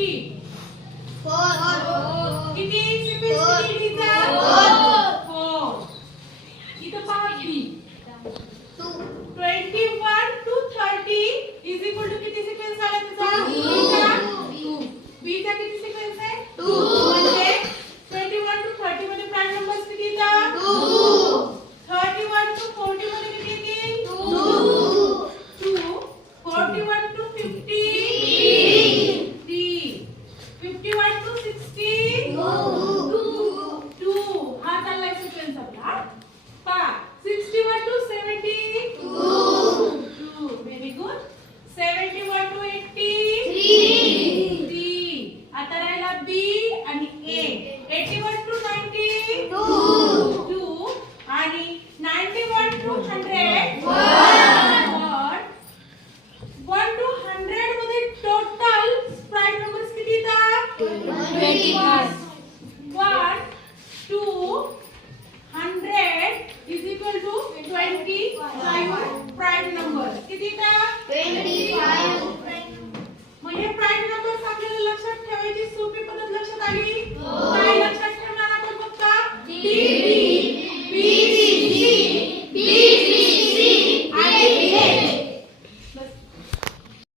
किती? किती? इथं? पहा किती. Twenty one two thirty. Is equal to किती सिक्वेन्स आला तुझा? बीचा किती सिक्वेन्स आहे? Two. Seventy one two eighty three आता राहिला बी आणि A eighty one two ninety two आणि ninety one two hundred one two hundred total prime numbers किती येतात one two hundred is equal to twenty prime number किती Bibi.